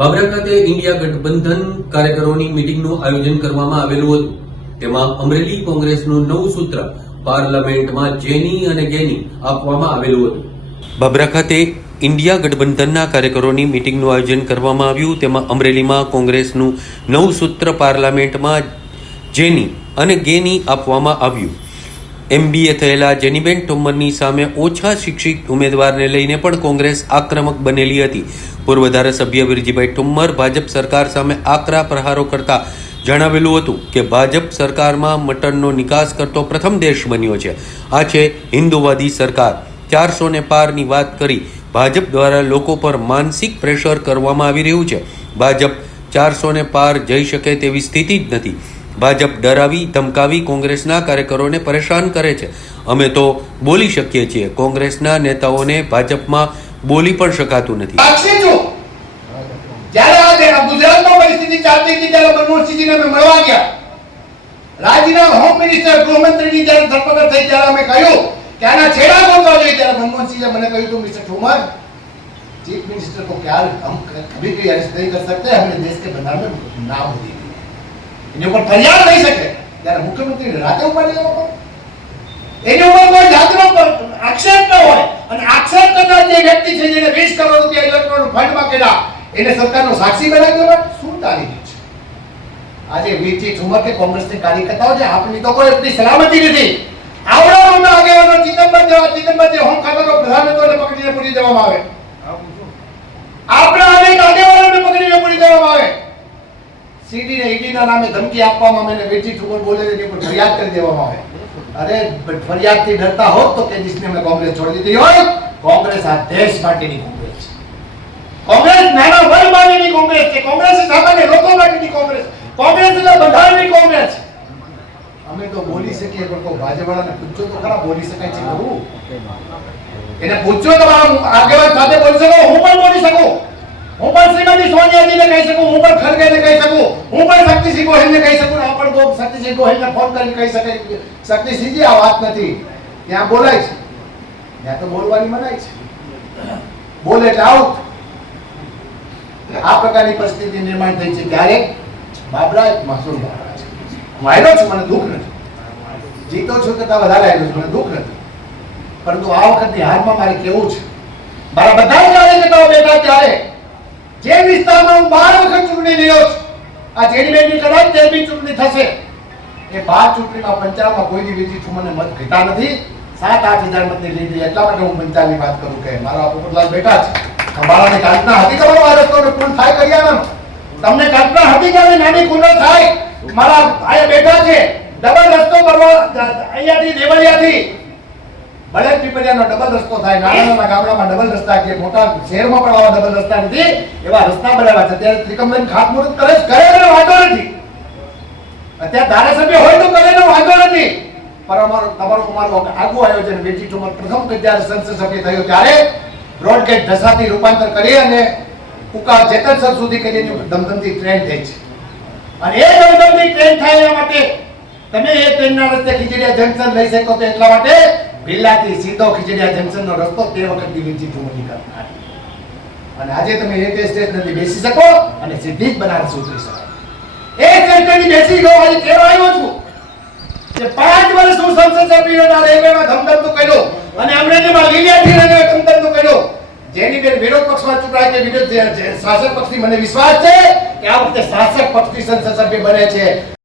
બાબરા ખાતે ઇન્ડિયા ગઠબંધન કાર્યકરોની મિટિંગનું આયોજન કરવામાં આવેલું હતું. તેમાં અમરેલી કોંગ્રેસનું નવું સૂત્ર પાર્લામેન્ટમાં જેની અને ગેની આપવામાં આવેલું હતું. બાબરા ખાતે ઇન્ડિયા ગઠબંધનના કાર્યકરોની મિટિંગનું આયોજન કરવામાં આવ્યું. તેમાં અમરેલીમાં કોંગ્રેસનું નવું સૂત્ર પાર્લામેન્ટમાં જેની અને ગેની આપવામાં આવ્યું. એમબીએ થયેલા જેનીબેન ટોમરની સામે ઓછા શિક્ષિત ઉમેદવારને લઈને પણ કોંગ્રેસ આક્રમક બનેલી હતી. પૂર્વ ધારાસભ્ય વિરજીભાઈ ટુમ્મર ભાજપ સરકાર સામે આકરા પ્રહારો કરતા જણાવેલું હતું કે ભાજપ સરકારમાં મટનનો નિકાસ કરતો પ્રથમ દેશ બન્યો છે. આ છે હિન્દુવાદી સરકાર. ચારસો ને પારની વાત કરી ભાજપ દ્વારા લોકો પર માનસિક પ્રેશર કરવામાં આવી રહ્યું છે. ભાજપ ચારસો ને પાર જઈ શકે તેવી સ્થિતિ જ નથી. ભાજપ ડરાવી ધમકાવી કોંગ્રેસના કાર્યકરોને પરેશાન કરે છે અમે તો બોલી શકીએ છીએ કોંગ્રેસના નેતાઓને ભાજપમાં બોલી પણ શકાતું નથી સાક્ષી છું જ્યારે આ જે ગુજરાતમાં પરિસ્થિતિ ચાલતી હતી ત્યારે મનમોહનસિંહજીને અમે મળવા ગયા રાજ્યના હોમ મિનિસ્ટર ગૃહમંત્રીની જ્યારે ધરપકડ થઈ ત્યારે અમે કહ્યું કે આના છેડા ગોતવા જોઈએ ત્યારે મનમોહનસિંહે મને કહ્યું હતું મિસ્ટર ઠોમર चीफ मिनिस्टर को क्या हम कभी भी अरेस्ट नहीं कर सकते हमने देश के बंधारण में नाम होती એની ઉપર ફરિયાદ લઈ શકે. ત્યારે મુખ્યમંત્રી રાતે ઉપાડી લેવો એની ઉપર કોઈ જાતનો આક્ષેપ ન હોય. અને આક્ષેપ કરનાર જે વ્યક્તિ છે જેને વીસ કરોડ રૂપિયા ઇલેક્ટ્રોન ફંડમાં કર્યા એને સરકારનો સાક્ષી બનાવી દેવા શું તારીખ છે? આજે વીરજી ઠુમર કે કોંગ્રેસની કાર્યકર્તાઓ છે, આપની તો કોઈ એટલી સલામતી નથી. આવડા મોટા આગેવાનો ચિદમ્બર જે હોમ ખાતાનો પ્રધાન હતો એને પકડીને પૂરી દેવામાં આવે આપણા અનેક આગેવાનોને પકડીને પૂરી દેવામાં આવે સીડી ને ઈડી ના નામે ધમકી આપવામાં આવે વેચી ઠુકર બોલે એની ઉપર ફરિયાદ કરી દેવામાં આવે. અરે ફરિયાદથી ડરતા હોત તો કે ને મેં કોંગ્રેસ છોડી દીધી હોય, કોંગ્રેસ આ દેશ માટેની કોંગ્રેસ છે. કોંગ્રેસ નાના વર્ગ માટેની કોંગ્રેસ છે. કોંગ્રેસ સામાન્ય લોકો માટેની કોંગ્રેસ કોંગ્રેસ એટલે બંધારણની કોંગ્રેસ અમે તો બોલી શકીએ, પણ કોઈ ભાજપવાળાને પૂછો તો ખરા બોલી શકાય છે એને પૂછો તો આગેવાન સાથે બોલી શકો, હું પણ બોલી શકું. હું પણ શ્રીમતી સોનિયાજીને કહી શકું, હું પણ ખરગેને કહી શકું, હું પણ શક્તિસિંહ ગોહિલને કહી શકું આ પણ કોઈ શક્તિસિંહ ગોહિલને ફોન કરીને કહી શકે. શક્તિસિંહજી, આ વાત નથી. ત્યાં બોલાય છે. ત્યાં તો બોલવાની મનાય છે. બોલે એટલે આઉટ આ પ્રકારની પરિસ્થિતિ નિર્માણ થઈ છે ત્યારે બાબરા એક માસૂમ બાબરા છે. હું આવેલો છું, મને દુઃખ નથી. જીતો છું કરતા વધારે આવ્યો છું, મને દુઃખ નથી. પરંતુ આ વખતની હારમાં મારે કેવું છે? મારા બધા જ કાર્યકર્તાઓ બેઠા ત્યારે જે વિસ્તારમાં હું બાર વખત ચૂંટણી લડ્યો છું, આ જેડીબેનની કદાચ તેરમી ચૂંટણી થશે, એ બાર ચૂંટણીમાં પંચાવનમાં કોઈ દી છું, મને મત ઘટા નથી. સાત આઠ હજાર મતની લીધી એટલા માટે હું પંચાલની વાત કરું કે મારા પોપટલાલ બેઠા છે. ખંભાળાની કલ્પના હતી તમારો આ રસ્તો પૂર્ણ થાય કરિયાણાનો તમને કલ્પના હતી કે નાની કુંડો થાય? મારા અહીંયા બેઠા છે. ડબલ રસ્તો કરવા અહીંયાથી, દેવળિયાથી. ભલે પીપળિયાનો ડબલ રસ્તો થાય નાના ગામડામાં ડબલ રસ્તા કે મોટા શહેરમાં પણ આવા ડબલ રસ્તા નથી, એવા રસ્તા બનાવ્યા છે. ત્યારે ત્રિકમબેન ખાતમુહૂર્ત કરે છે, કરે એનો વાંધો નથી. અત્યારે ધારાસભ્ય હોય તો કરે એનો વાંધો નથી. પણ અમારો તમારો અમારો આગવું આયોજન વેચી ઠુમર પ્રથમ જ્યારે સંસદ સભ્ય થયો ત્યારે બ્રોડગેટ ઢસાથી રૂપાંતર કરી અને ઉકા જેતનસર સુધી કરીને દમદમથી ટ્રેન થઈ છે. અને એ દમદમથી ટ્રેન થાય એના માટે તમે એ ટ્રેનના રસ્તે ખીજડીયા જંકશન લઈ શકો તો એટલા માટે ભિલ્લાથી સીધો ખીજડીયા જંકશનનો રસ્તો તે વખતની વીરજી ભૂમિકા. અને આજે તમે રેલવે સ્ટેશનથી બેસી શકો અને સીધી જ બનારસ ઉતરી શકો. એ સ્ટેશનથી બેસી ગયો કહેવા આવ્યો છું કે પાંચ વર્ષ હું સંસદ સભ્યના રેલવેમાં ધમધમતું કર્યો અને અમરેલીમાં લીલિયાથી રેલવે ધમધમતું કર્યો. જેની બેન વિરોધ પક્ષમાં ચૂંટાય કે વિરોધ શાસક પક્ષની મને વિશ્વાસ છે કે આ વખતે શાસક પક્ષની સંસદ સભ્ય બને છે.